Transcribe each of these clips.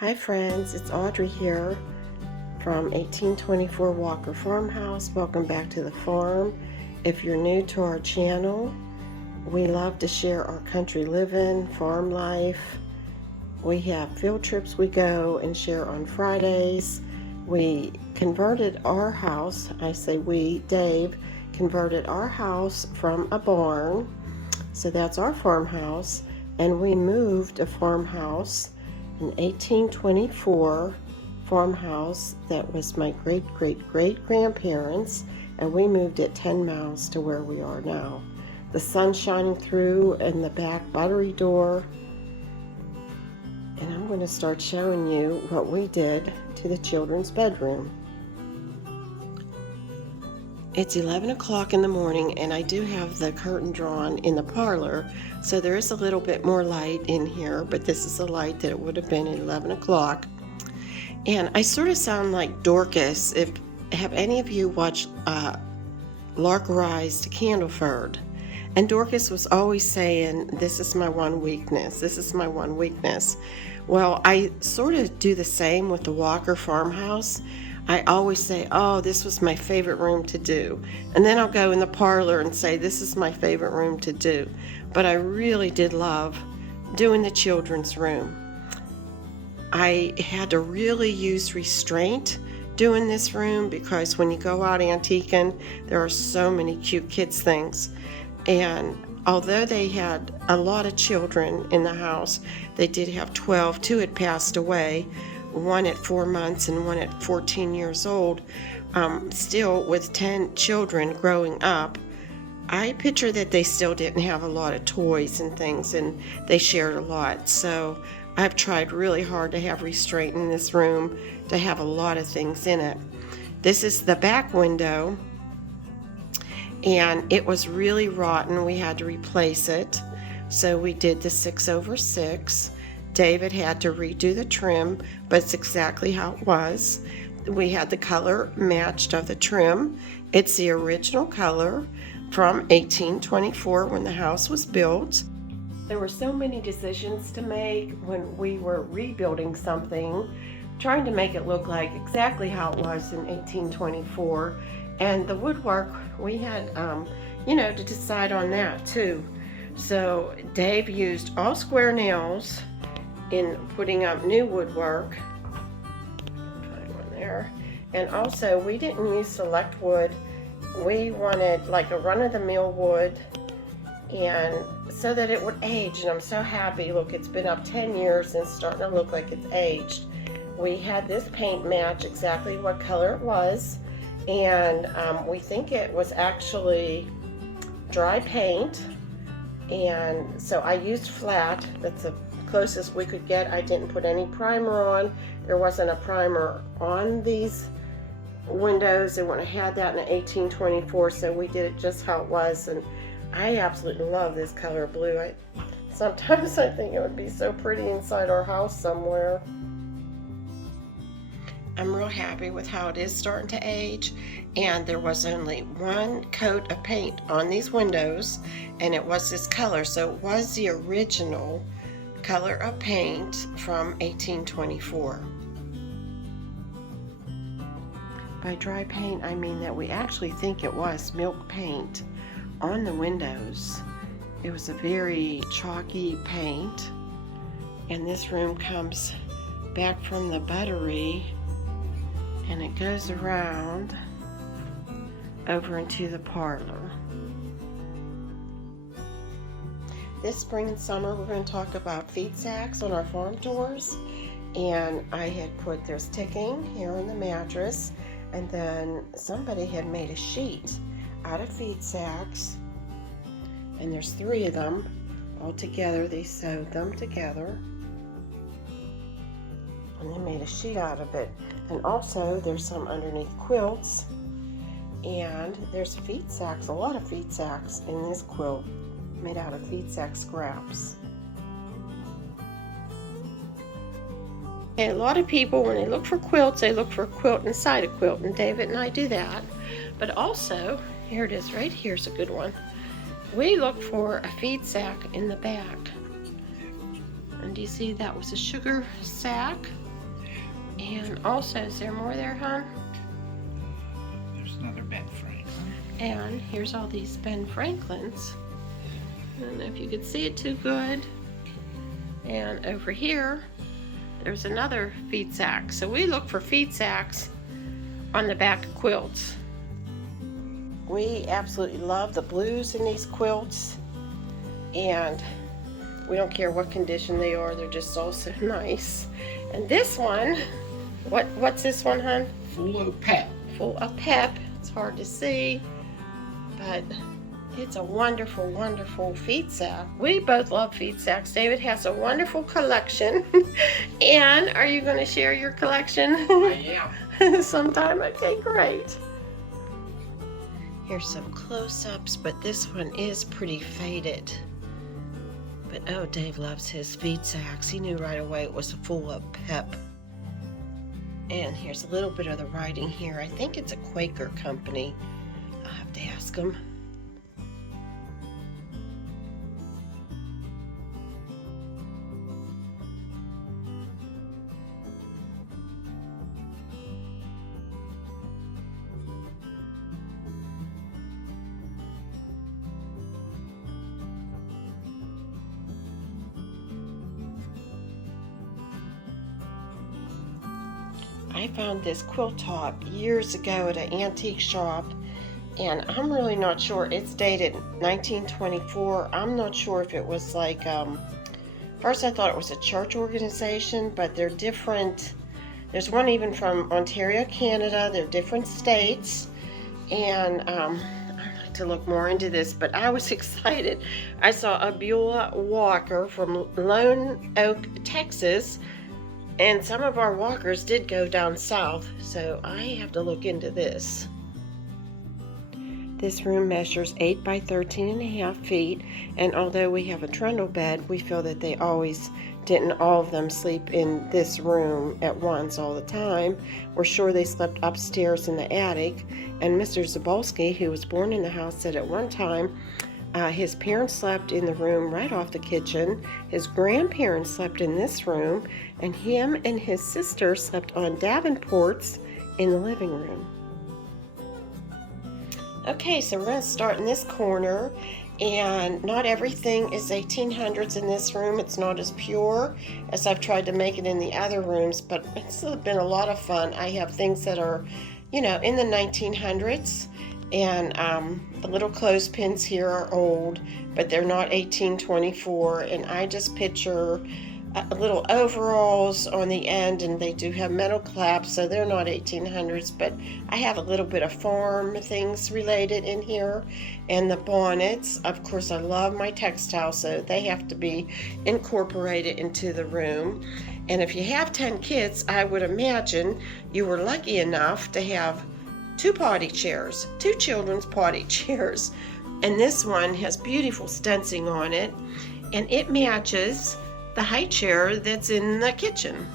Hi friends, it's Audrey here from 1824 Walker Farmhouse. Welcome back to the farm. If you're new to our channel, we love to share our country living, farm life. We have field trips we go and share on Fridays. We converted our house, I say we, Dave, converted our house from a barn. So that's our farmhouse, and we moved a farmhouse, an 1824 farmhouse that was my great-great-great-grandparents, and we moved it 10 miles to where we are now. The sun shining through in the back buttery door, and I'm going to start showing you what we did to the children's bedroom. It's 11 o'clock in the morning, and I do have the curtain drawn in the parlor, so there is a little bit more light in here, but this is the light that it would have been at 11 o'clock. And I sort of sound like Dorcas. Have any of you watched Lark to Candleford? And Dorcas was always saying, this is my one weakness, this is my one weakness. Well, I sort of do the same with the Walker Farmhouse. I always say, oh, this was my favorite room to do. And then I'll go in the parlor and say, this is my favorite room to do. But I really did love doing the children's room. I had to really use restraint doing this room because when you go out antiquing, there are so many cute kids things. And although they had a lot of children in the house, they did have 12. 2 had passed away. One at 4 months and one at 14 years old. Still with 10 children growing up, I picture that they still didn't have a lot of toys and things, and they shared a lot. So I've tried really hard to have restraint in this room, to have a lot of things in it. This is the back window, and it was really rotten. We had to replace it, so we did the 6/6. David had to redo the trim, but it's exactly how it was. We had the color matched of the trim. It's the original color from 1824 when the house was built. There were so many decisions to make when we were rebuilding something, trying to make it look like exactly how it was in 1824. And the woodwork, we had, to decide on that too. So Dave used all square nails in putting up new woodwork. Find one there. And also, we didn't use select wood. We wanted like a run-of-the-mill wood, and so that it would age. And I'm so happy. Look, it's been up 10 years and it's starting to look like it's aged. We had this paint match exactly what color it was, and we think it was actually dry paint. And so I used flat. That's the closest we could get. I didn't put any primer on. There wasn't a primer on these windows. They wouldn't have had that in 1824, so we did it just how it was. And I absolutely love this color blue. Sometimes I think it would be so pretty inside our house somewhere. I'm real happy with how it is starting to age, and there was only one coat of paint on these windows, and it was this color, so it was the original color of paint from 1824. By dry paint, I mean that we actually think it was milk paint on the windows. It was a very chalky paint, and this room comes back from the buttery, and it goes around over into the parlor. This spring and summer, we're going to talk about FEEDSACKS on our farm tours. And I had put, there's ticking here in the mattress, and then somebody had made a sheet out of FEEDSACKS, and there's 3 of them all together. They sewed them together, and they made a sheet out of it. And also, there's some underneath quilts, and there's FEEDSACKS, a lot of FEEDSACKS in this quilt, made out of FEEDSACKS scraps. And a lot of people, when they look for quilts, they look for a quilt inside a quilt, and David and I do that. But also, here it is, right here's a good one. We look for a feed sack in the back. And do you see that was a sugar sack? And also, is there more there, hon? There's another Ben Franklin. And here's all these Ben Franklins. I don't know if you can see it too good. And over here, there's another FEEDSACKS. So we look for FEEDSACKS on the back of quilts. We absolutely love the blues in these quilts. And we don't care what condition they are, they're just all so nice. And this one, what's this one, hon? Full of pep. Full of pep. It's hard to see, but it's a wonderful, wonderful FEEDSACK. We both love FEEDSACKS. David has a wonderful collection. And are you going to share your collection? I am. Sometime? Okay, great. Here's some close-ups, but this one is pretty faded. But oh, Dave loves his FEEDSACKS. He knew right away it was full of pep. And here's a little bit of the writing here. I think it's a Quaker company. I'll have to ask him. I found this quilt top years ago at an antique shop, and I'm really not sure. It's dated 1924. I'm not sure if it was like, first I thought it was a church organization, but they're different. There's one even from Ontario, Canada. They're different states, and I'd like to look more into this, but I was excited. I saw a Beulah Walker from Lone Oak, Texas. And some of our walkers did go down south, so I have to look into this. This room measures 8 by 13.5 feet, and although we have a trundle bed, we feel that they always didn't all of them sleep in this room at once all the time. We're sure they slept upstairs in the attic, and Mr. Zabolski, who was born in the house, said at one time his parents slept in the room right off the kitchen, his grandparents slept in this room, and him and his sister slept on Davenports in the living room. Okay, so we're going to start in this corner, and not everything is 1800s in this room. It's not as pure as I've tried to make it in the other rooms, but it's been a lot of fun. I have things that are, you know, in the 1900s. And the little clothespins here are old, but they're not 1824. And I just picture little overalls on the end, and they do have metal claps, so they're not 1800s. But I have a little bit of farm things related in here. And the bonnets, of course, I love my textiles, so they have to be incorporated into the room. And if you have 10 kids, I would imagine you were lucky enough to have 2 potty chairs, 2 children's potty chairs. And this one has beautiful stencing on it, and it matches the high chair that's in the kitchen.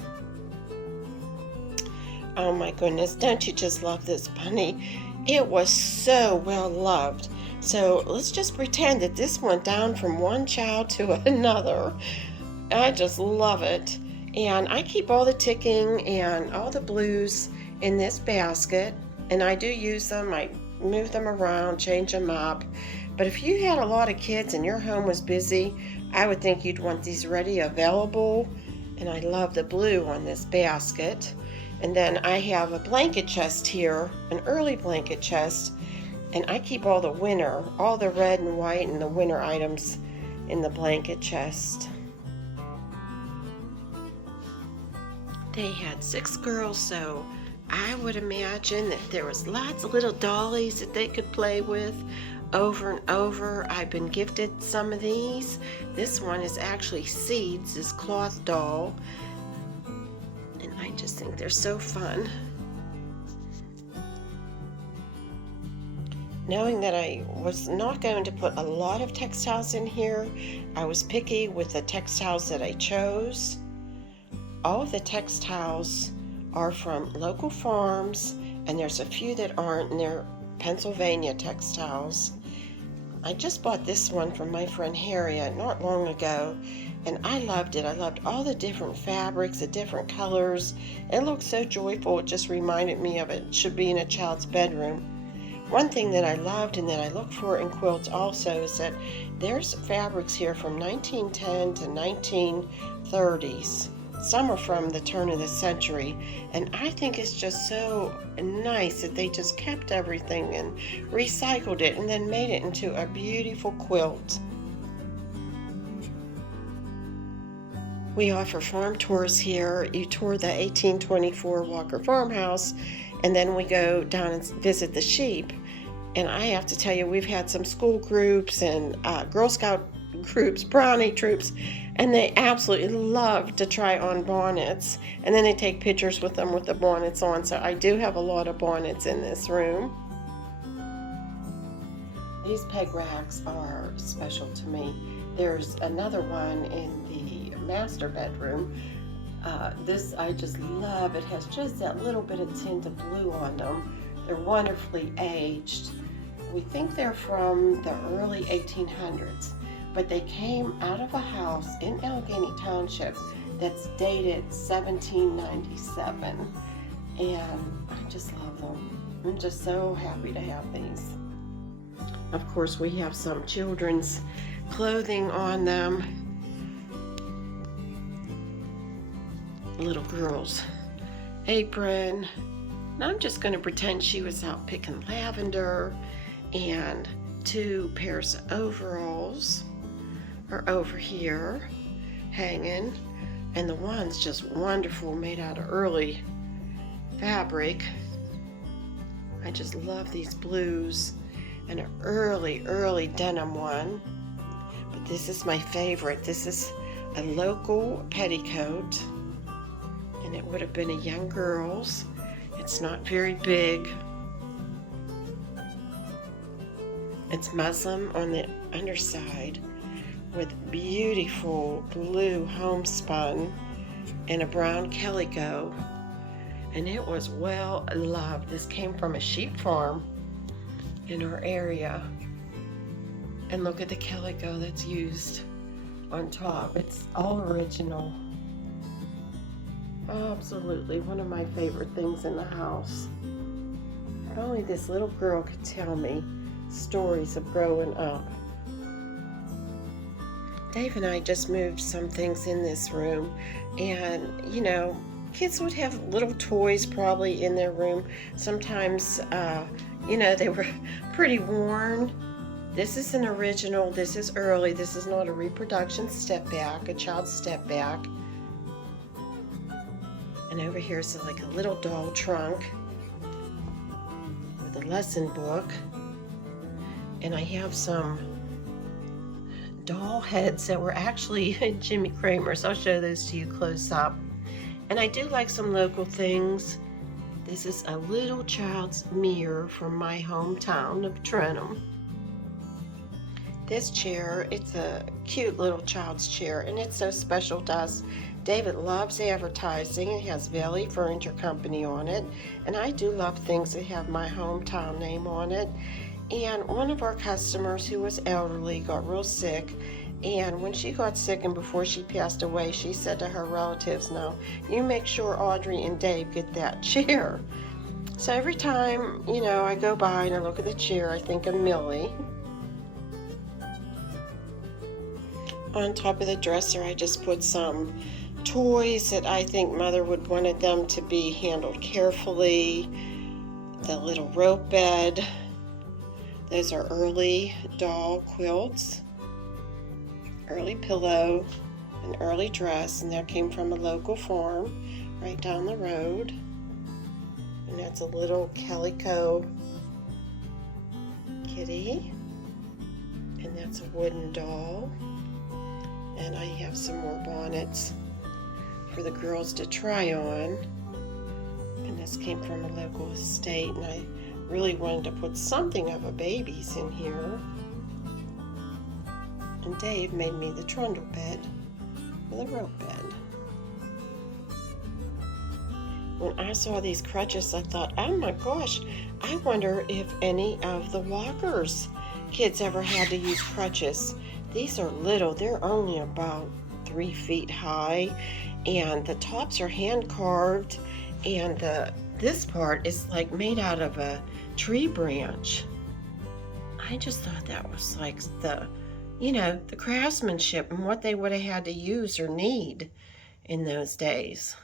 Oh my goodness, don't you just love this bunny? It was so well loved. So let's just pretend that this went down from one child to another. I just love it. And I keep all the ticking and all the blues in this basket. And I do use them. I move them around, change them up. But if you had a lot of kids and your home was busy, I would think you'd want these ready available. And I love the blue on this basket. And then I have a blanket chest here, an early blanket chest. And I keep all the winter, all the red and white and the winter items in the blanket chest. They had 6 girls, so I would imagine that there was lots of little dollies that they could play with over and over. I've been gifted some of these. This one is actually Seeds, this cloth doll. And I just think they're so fun. Knowing that I was not going to put a lot of textiles in here, I was picky with the textiles that I chose. All of the textiles are from local farms, and there's a few that aren't, and they're Pennsylvania textiles. I just bought this one from my friend Harriet not long ago, And I loved it. I loved all the different fabrics, the different colors. It looked so joyful. It just reminded me of it should be in a child's bedroom. One thing that I loved and that I look for in quilts also is that there's fabrics here from 1910 to 1930s. Some are from the turn of the century, and I think it's just so nice that they just kept everything and recycled it and then made it into a beautiful quilt. We offer farm tours here. You tour the 1824 Walker Farmhouse, and then we go down and visit the sheep. And I have to tell you, we've had some school groups and Girl Scout groups, brownie troops, and they absolutely love to try on bonnets. And then they take pictures with them with the bonnets on. So I do have a lot of bonnets in this room. These peg racks are special to me. There's another one in the master bedroom. This I just love. It has just that little bit of tint of blue on them. They're wonderfully aged. We think they're from the early 1800s, but they came out of a house in Allegheny Township that's dated 1797, and I just love them. I'm just so happy to have these. Of course, we have some children's clothing on them. Little girl's apron. Now I'm just going to pretend she was out picking lavender, and 2 pairs of overalls are over here hanging, and the one's just wonderful, made out of early fabric. I just love these blues, and an early denim one. But this is my favorite. This is a local petticoat, and it would have been a young girl's. It's not very big. It's muslin on the underside with beautiful blue homespun and a brown calico, and it was well loved. This came from a sheep farm in our area, and look at the calico that's used on top. It's all original. Absolutely one of my favorite things in the house. If only this little girl could tell me stories of growing up. Dave and I just moved some things in this room, and you know, kids would have little toys probably in their room. Sometimes you know, they were pretty worn. This is an original. This is early. This is not a reproduction step back, a child's step back. And over here is like a little doll trunk with a lesson book. And I have some doll heads that were actually Jimmy Kramer's. I'll show those to you close up. And I do like some local things. This is a little child's mirror from my hometown of Trenton. This chair, it's a cute little child's chair, and it's so special to us. David loves advertising. It has Valley Furniture Company on it, and I do love things that have my hometown name on it. And one of our customers who was elderly got real sick, and when she got sick and before she passed away, she said to her relatives, "No, you make sure Audrey and Dave get that chair." So every time, you know, I go by and I look at the chair, I think of Millie. On top of the dresser, I just put some toys that I think Mother would wanted them to be handled carefully. The little rope bed. Those are early doll quilts. Early pillow, an early dress, and that came from a local farm right down the road. And that's a little calico kitty. And that's a wooden doll. And I have some more bonnets for the girls to try on. And this came from a local estate, and I really wanted to put something of a baby's in here. And Dave made me the trundle bed with a rope bed. When I saw these crutches, I thought, oh my gosh, I wonder if any of the Walker's kids ever had to use crutches. These are little. They're only about 3 feet high, and the tops are hand carved, and this part is like made out of a tree branch. I just thought that was like the craftsmanship and what they would have had to use or need in those days.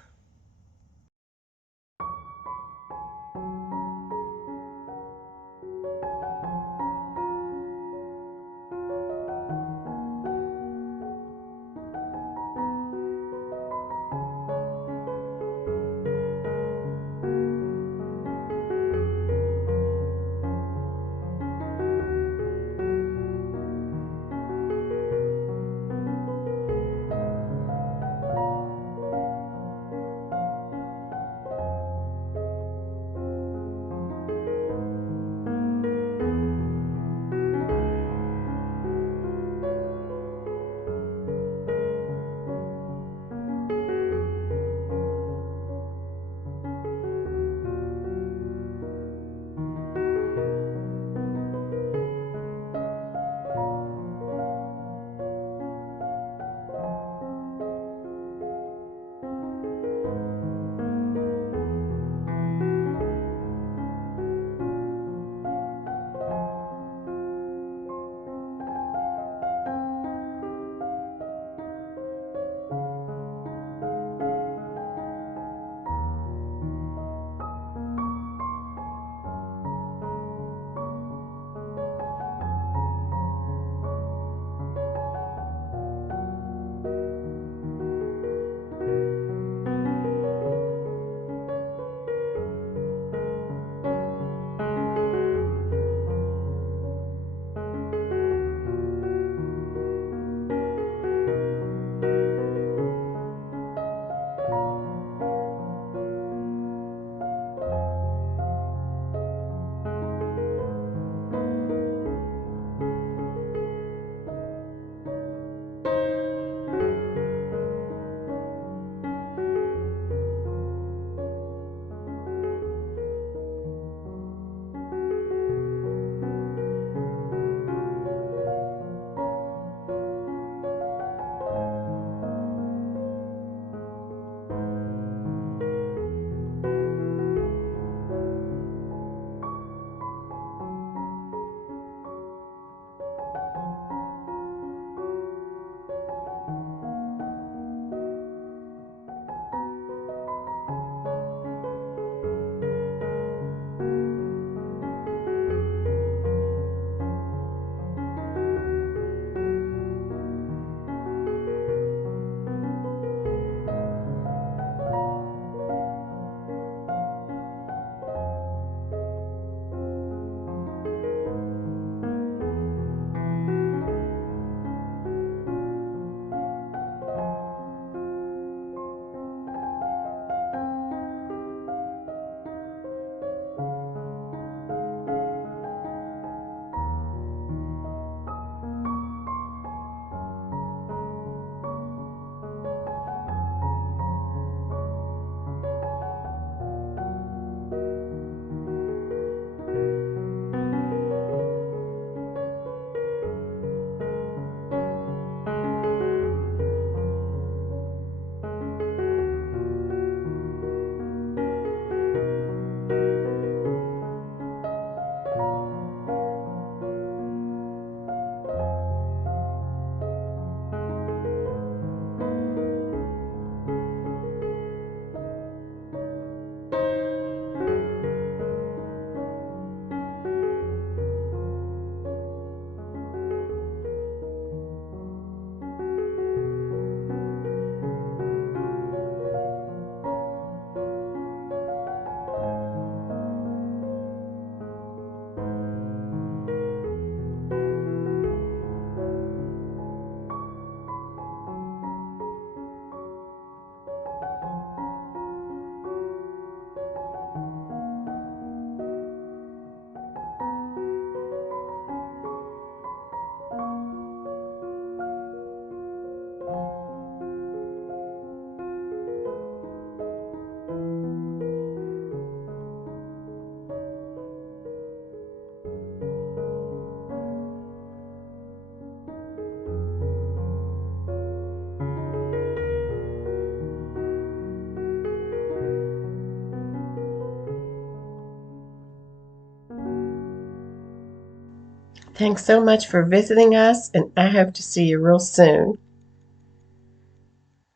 Thanks so much for visiting us, and I hope to see you real soon.